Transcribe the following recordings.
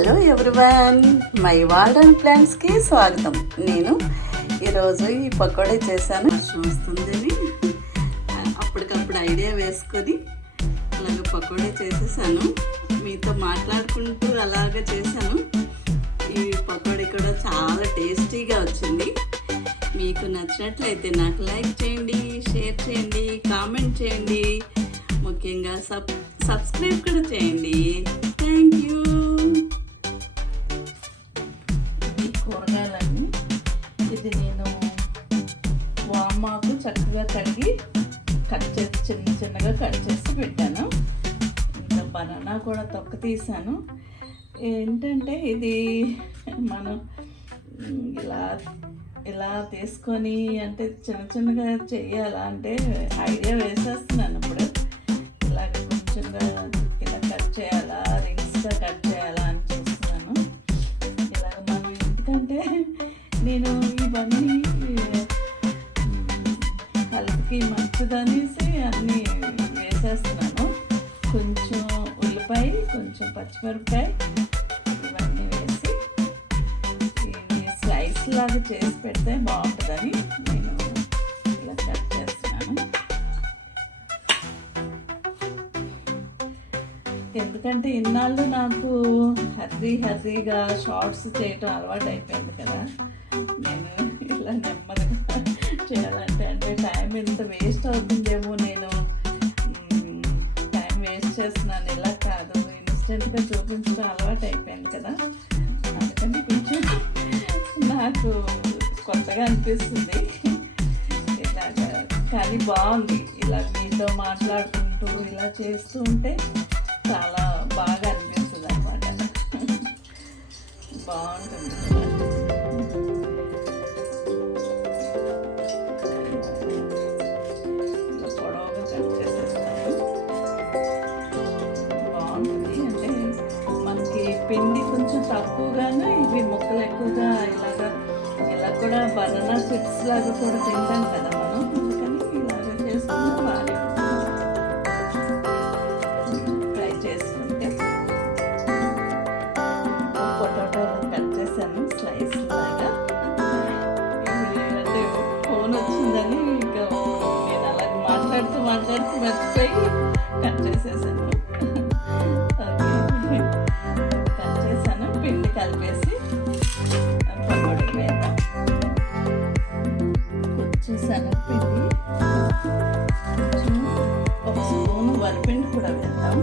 Hello everyone my warden ప్లాన్స్కి స్వాగతం. నేను ఈరోజు ఈ పకోడీ చేశాను. వర్షం వస్తుందని అప్పటికప్పుడు ఐడియా వేసుకొని అలాగ పకోడీ చేసేసాను. మీతో మాట్లాడుకుంటూ అలాగే చేశాను. ఈ పకోడీ కూడా చాలా టేస్టీగా వచ్చింది. మీకు నచ్చినట్లయితే నాకు లైక్ చేయండి షేర్ చేయండి కామెంట్ చేయండి. ముఖ్యంగా సబ్ సబ్స్క్రైబ్ కూడా చేయండి. తీసాను ఏంటంటే ఇది మనం ఇలా ఇలా తీసుకొని అంటే చిన్న చిన్నగా చేయాలా అంటే ఐడియా వేసేస్తున్నాను ఇప్పుడు. ఇలాగ కొంచెంగా ఇలా కట్ చేయాలా రింగ్స్గా కట్ చేయాలా అని చూస్తున్నాను. ఇలాగ మనం ఎందుకంటే నేను ఇవన్నీ హెల్త్కి మంచిదని పచ్చిమిరపకాయ ఇవన్నీ వేసి స్లైస్ లాగా చేసి పెడితే బాగుంటుందని నేను ఇలా కట్ చేస్తున్నాను. ఎందుకంటే ఇన్నాళ్ళు నాకు హర్రీ హర్రీగా షార్ట్స్ చేయటం అలవాటు అయిపోయింది కదా. నేను ఇలా నెమ్మదిగా చేయాలంటే అంటే టైం ఎంత వేస్ట్ అవుతుందేమో ఇన్స్టెంట్గా చూపించడం అలవాటు అయిపోయింది కదా అందుకని కొంచెం నాకు కొత్తగా అనిపిస్తుంది ఇలాగా కానీ బాగుంది ఇలా మీతో మాట్లాడుకుంటూ ఇలా చేస్తూ ఉంటే చాలా బాగా అనిపిస్తుంది అనమాట బాగుంటుంది ఇలా పొడవుగా కట్ చేసేస్తాను బాగుంటుంది అంటే పిండి కొంచెం తక్కువగానే ఇవి ముక్కలు ఎక్కువగా ఇలాగా ఇలా కూడా బనానా చిప్స్ లాగా కూడా తింటాం కదా మనం. అందుకని ఇలాగా చేసుకుంటే బాగా ఫ్రై చేసుకుంటే. పొటాటో కట్ చేశాను స్లైస్ లాగా. అంటే ఫోన్ వచ్చిందని ఇంకా నేను అలాగ మాట్లాడుతూ మాట్లాడుతూ మర్చిపోయి కట్ చేసేసాను. కలిపేసి పకోడీ వేద్దాం కొంచెం శనగపిండి కొంచెం ఒక స్పూన్ వరిపిండి కూడా వేద్దాం.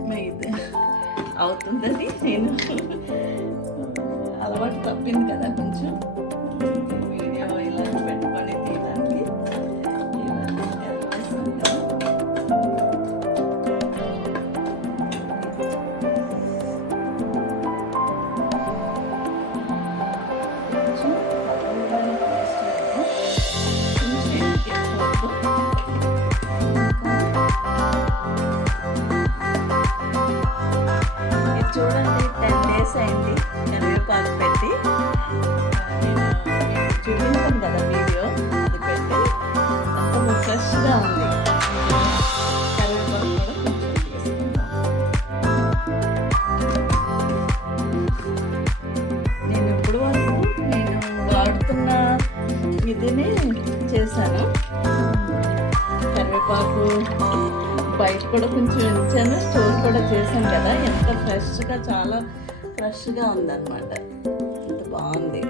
చాలా అవుతుందని నేను అలవాటు తప్పింది కదా కొంచెం. ఇదిని చేశాను. కరివేపాకు బయట కూడా కొంచెం ఉంచాను స్టోర్ కూడా చేశాను కదా. ఎంత ఫ్రెష్గా చాలా ఫ్రెష్గా ఉందన్నమాట. ఎంత బాగుంది.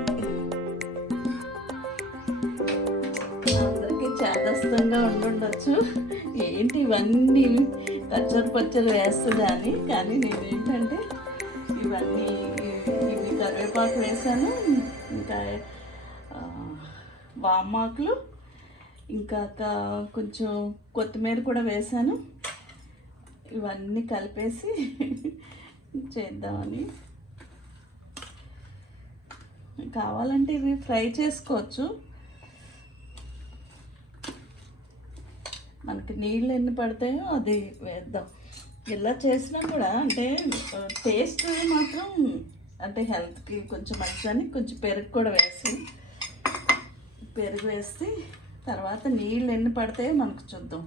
అందరికీ చేదస్తంగా ఉండుండొచ్చు. ఏంటి ఇవన్నీ పచ్చడి పచ్చడి వేస్తుందా అని కానీ నేను ఏంటంటే ఇవన్నీ ఇవి కరివేపాకు వేసాను ఇంకా వామాకులు ఇంకా కొంచెం కొత్తిమీర కూడా వేసాను. ఇవన్నీ కలిపేసి చేద్దామని. కావాలంటే ఇవి ఫ్రై చేసుకోవచ్చు. మనకి నీళ్ళు ఎన్ని పడతాయో అది వేద్దాం. ఇలా చేసినా కూడా అంటే టేస్ట్ మాత్రం అంటే హెల్త్కి కొంచెం మంచిదని కొంచెం పెరుగు కూడా వేసి పెరుగు వేసి తర్వాత నీళ్ళు ఎన్ని పడితే మనకు చూద్దాం.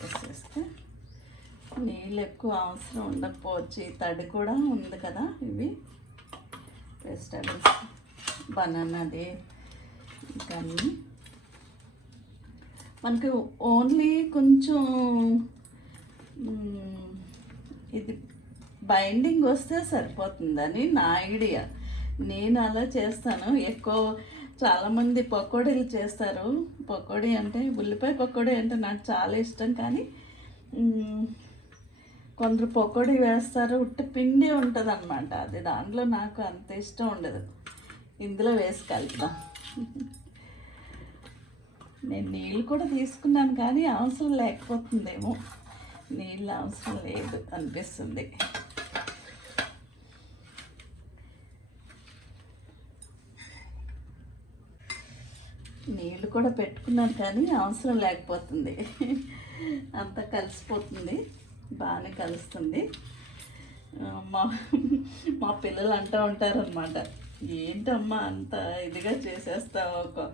వేసేస్తే నీళ్ళు ఎక్కువ అవసరం ఉండకపోవచ్చు. ఈ తడి కూడా ఉంది కదా ఇవి. వెజిటబుల్స్ బనానాది ఇంకా అన్నీ మనకి ఓన్లీ కొంచెం ఇది బైండింగ్ వస్తే సరిపోతుందని నా ఐడియా నేను అలా చేస్తాను. ఎక్కువ చాలామంది పకోడీలు చేస్తారు. పకోడీ అంటే ఉల్లిపాయ పకోడీ అంటే నాకు చాలా ఇష్టం కానీ కొందరు పకోడీ వేస్తారు. ఉట్టి పిండి ఉంటుంది అనమాట అది దాంట్లో నాకు అంత ఇష్టం ఉండదు. ఇందులో వేసి కలుపుదాం. నేను నీళ్ళు కూడా తీసుకున్నాను కానీ అవసరం లేకపోతుందేమో. నీళ్ళు అవసరం లేదు అనిపిస్తుంది. నీళ్ళు కూడా పెట్టుకున్నాను కానీ అవసరం లేకపోతుంది. అంతా కలిసిపోతుంది. బాగానే కలుస్తుంది. మా మా పిల్లలు అంటూ ఉంటారనమాట ఏంటమ్మా అంత ఇదిగా చేసేస్తావు? ఒక-"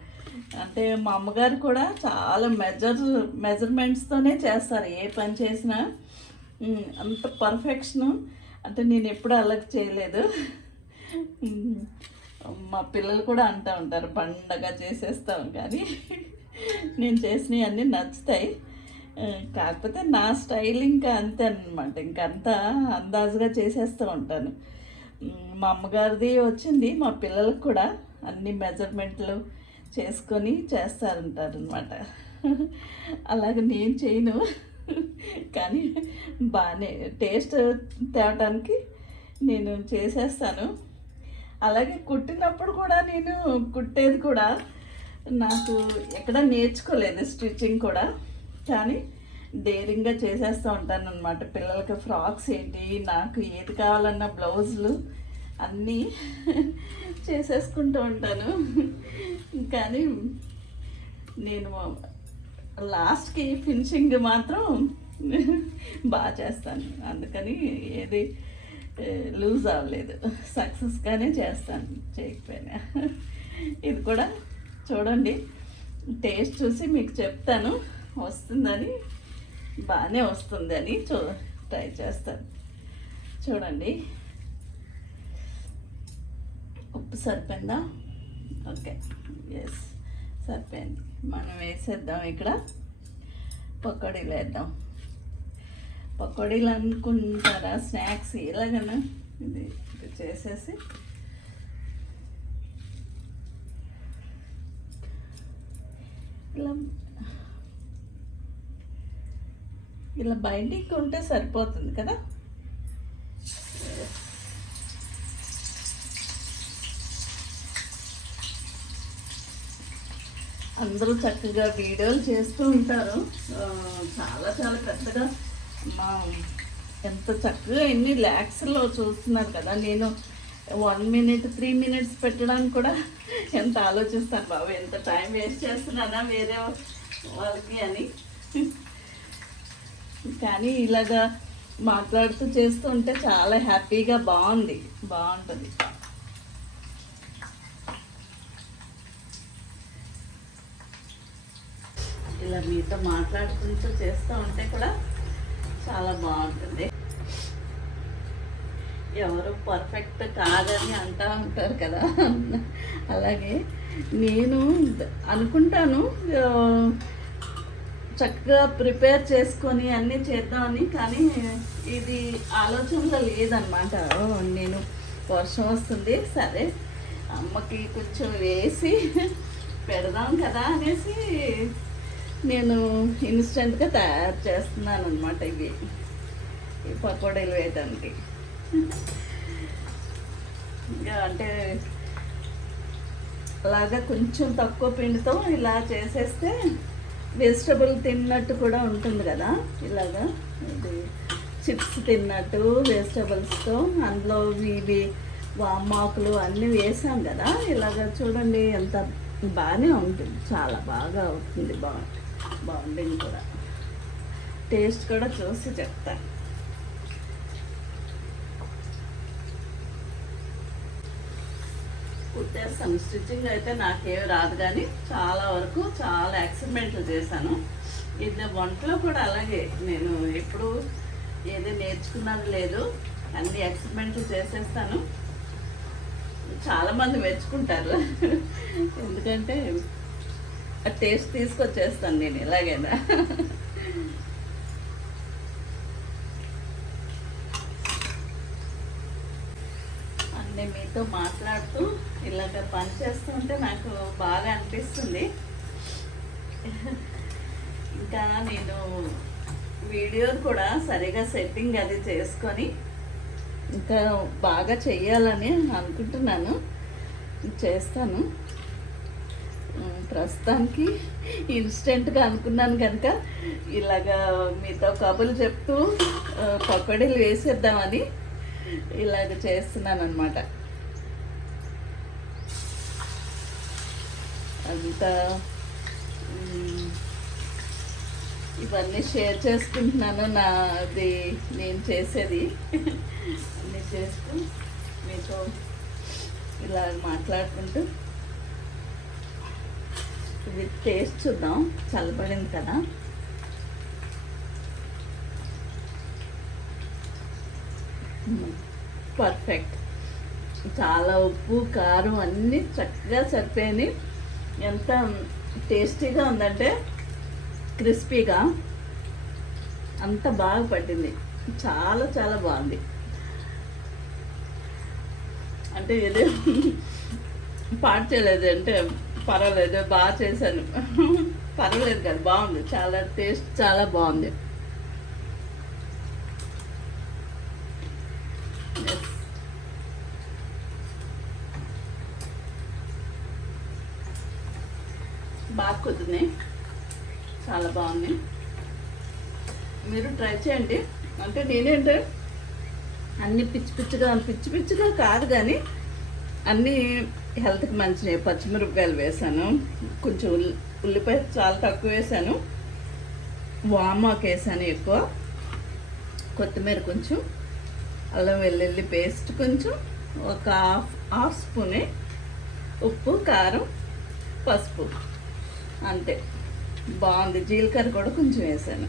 అంటే మా అమ్మగారు కూడా చాలా మెజర్ మెజర్మెంట్స్తోనే చేస్తారు. ఏ పని చేసినా. అంత పర్ఫెక్షను. అంటే నేను ఎప్పుడు అలాగ చేయలేదు. మా పిల్లలు కూడా అంటూ ఉంటారు పండగ చేసేస్తాం కానీ నేను చేసినవి అన్నీ నచ్చుతాయి. కాకపోతే నా స్టైల్ ఇంకా అంతే అనమాట ఇంకంతా అందాజుగా చేసేస్తూ ఉంటాను. మా అమ్మగారిది వచ్చింది మా పిల్లలకు కూడా అన్ని మెజర్మెంట్లు చేసుకొని చేస్తారంటారు అనమాట అలాగే నేను చేయను కానీ బాగానే టేస్ట్ తేవటానికి నేను చేసేస్తాను. అలాగే కుట్టినప్పుడు కూడా నేను కుట్టేది కూడా నాకు ఎక్కడ నేర్చుకోలేదు స్టిచ్చింగ్ కూడా కానీ డేరింగ్గా చేసేస్తూ ఉంటాను అనమాట పిల్లలకి ఫ్రాక్స్ ఏంటి నాకు ఏది కావాలన్నా బ్లౌజులు అన్నీ చేసేసుకుంటూ ఉంటాను. కానీ నేను లాస్ట్కి ఫినిషింగ్ మాత్రం బాగా చేస్తాను. అందుకని ఏది లూజ్ అవ్వలేదు. సక్సెస్గానే చేస్తాను చేయకపోయినా. ఇది కూడా చూడండి. టేస్ట్ చూసి మీకు చెప్తాను. వస్తుందని బాగానే వస్తుందని చూ ట్రై చేస్తాను. చూడండి. ఉప్పు సరిపోయిందా? ఓకే. ఎస్ సరిపోయింది. మనం వేసేద్దాం ఇక్కడ. పకోడీలు వేద్దాం. పకోడీలు అనుకుంటారా? స్నాక్స్ ఇలాగనా? ఇది ఇది చేసేసి. ఇలా ఇలా బైండింగ్ ఉంటే సరిపోతుంది కదా? అందరూ చక్కగా వీడియోలు చేస్తూ ఉంటారు. చాలా చాలా పెద్దగా ఎంత చక్కగా ఎన్ని ల్యాక్స్లో చూస్తున్నారు కదా. నేను వన్ మినిట్ త్రీ మినిట్స్ పెట్టడానికి కూడా ఎంత ఆలోచిస్తాను బాబు ఎంత టైం వేస్ట్ చేస్తున్నానా వేరే వాళ్ళకి అని. కానీ ఇలాగా మాట్లాడుతూ చేస్తూ ఉంటే చాలా హ్యాపీగా బాగుంది. బాగుంటుంది. ఇలా మీతో మాట్లాడుకుంటూ చేస్తూ ఉంటే కూడా చాలా బాగుంటుంది. ఎవరు పర్ఫెక్ట్ కాదని అంటూ ఉంటారు కదా. అలాగే నేను అనుకుంటాను చక్కగా ప్రిపేర్ చేసుకొని అన్నీ చేద్దామని కానీ ఇది ఆలోచనలో లేదనమాట నేను వర్షం వస్తుంది సరే అమ్మకి కొంచెం వేసి పెడదాం కదా అనేసి నేను ఇన్స్టెంట్గా తయారు చేస్తున్నాను అనమాట ఇవి ఈ పకోడీలు వేయటానికి. ఇంకా అంటే అలాగా కొంచెం తక్కువ పిండితో ఇలా చేసేస్తే వెజిటబుల్ తిన్నట్టు కూడా ఉంటుంది కదా? ఇలాగా ఇది చిప్స్ తిన్నట్టు వెజిటబుల్స్తో అందులో ఇవి వామాకులు అన్నీ వేసాం కదా? ఇలాగ చూడండి ఎంత బాగానే ఉంటుంది. చాలా బాగా అవుతుంది. బాగుంది. బాగుండింది కూడా. టేస్ట్ కూడా చూసి చెప్తాను. చేస్తాను స్టిచ్చింగ్ అయితే నాకేం రాదు కానీ చాలా వరకు చాలా ఎక్స్పెరిమెంట్లు చేశాను. ఇది వంటలో కూడా అలాగే. నేను ఎప్పుడు ఏది నేర్చుకున్నది లేదు. అన్ని ఎక్స్పెరిమెంట్లు చేసేస్తాను. చాలామంది మెచ్చుకుంటారు. ఎందుకంటే ఆ టేస్ట్ తీసుకొచ్చేస్తాను నేను ఎలాగైనా నేను మీతో మాట్లాడుతూ ఇలాగ పని చేస్తుంటే నాకు బాగా అనిపిస్తుంది. ఇంకా నేను వీడియో కూడా సరిగా సెట్టింగ్ అది చేసుకొని ఇంకా బాగా చెయ్యాలని అనుకుంటున్నాను. చేస్తాను. ప్రస్తుతానికి ఇన్స్టెంట్గా అనుకున్నాను కనుక ఇలాగా మీతో కబులు చెప్తూ పకోడీలు వేసేద్దామని ఇలాగ చేస్తున్నాను అనమాట అంతా ఇవన్నీ షేర్ చేసుకుంటున్నాను. నాది నేను చేసేది. అన్నీ చేస్తూ మీతో ఇలా మాట్లాడుకుంటూ ఇది టేస్ట్ చూద్దాం. చల్లబడింది కదా. పర్ఫెక్ట్. చాలా ఉప్పు కారం అన్నీ చక్కగా సరిపోయి ఎంత టేస్టీగా ఉందంటే క్రిస్పీగా. అంత బాగా పట్టింది. చాలా చాలా బాగుంది. అంటే ఏదో పాడు చేయలేదు అంటే పర్వాలేదు బాగా చేశాను. పర్వాలేదు కదా బాగుంది. చాలా టేస్ట్ చాలా బాగుంది Yes. బాగా కుదిరినాయి. చాలా బాగుంది మీరు ట్రై చేయండి. అంటే నేనేంటే అన్ని పిచ్చి పిచ్చిగా పిచ్చి పిచ్చిగా కాదు కానీ అన్నీ హెల్త్కి మంచివి పచ్చిమిరపకాయలు వేసాను. కొంచెం ఉల్లి ఉల్లిపాయ చాలా తక్కువ వేసాను. వామాకు వేసాను ఎక్కువ. కొత్తిమీర కొంచెం అల్లం వెల్లుల్లి పేస్ట్ కొంచెం ఒక హాఫ్ హాఫ్ స్పూనే ఉప్పు కారం పసుపు. అంతే. బాగుంది. జీలకర్ర కూడా కొంచెం వేసాను.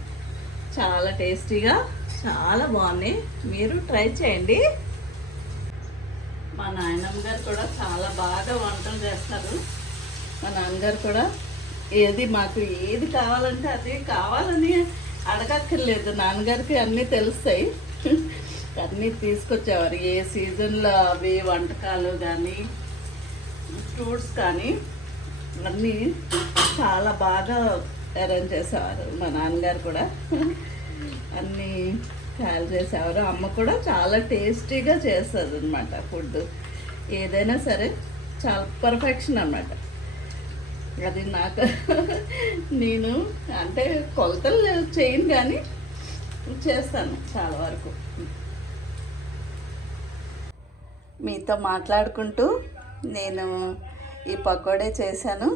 చాలా టేస్టీగా చాలా బాగున్నాయి మీరు ట్రై చేయండి. మా నాయనమ్మ గారు కూడా చాలా బాగా వంటలు చేస్తారు. మా నాన్నగారు కూడా ఏది మాకు ఏది కావాలంటే అది కావాలని అడగక్కర్లేదు. నాన్నగారికి అన్నీ తెలుస్తాయి. అన్నీ తీసుకొచ్చేవారు. ఏ సీజన్లో అవి వంటకాలు కానీ ఫ్రూట్స్ కానీ అన్నీ చాలా బాగా అరేంజ్ చేసేవారు. మా నాన్నగారు కూడా. అన్నీ తయారు చేసేవారు. అమ్మ కూడా చాలా టేస్టీగా చేస్తుంది అనమాట ఫుడ్. ఏదైనా సరే చాలా పర్ఫెక్షన్ అన్నమాట. అది నాకు నేను అంటే కొలతలు చేయను కానీ చేస్తాను చాలా వరకు. మీతో మాట్లాడుకుంటూ నేను ఈ పకోడే చేశాను.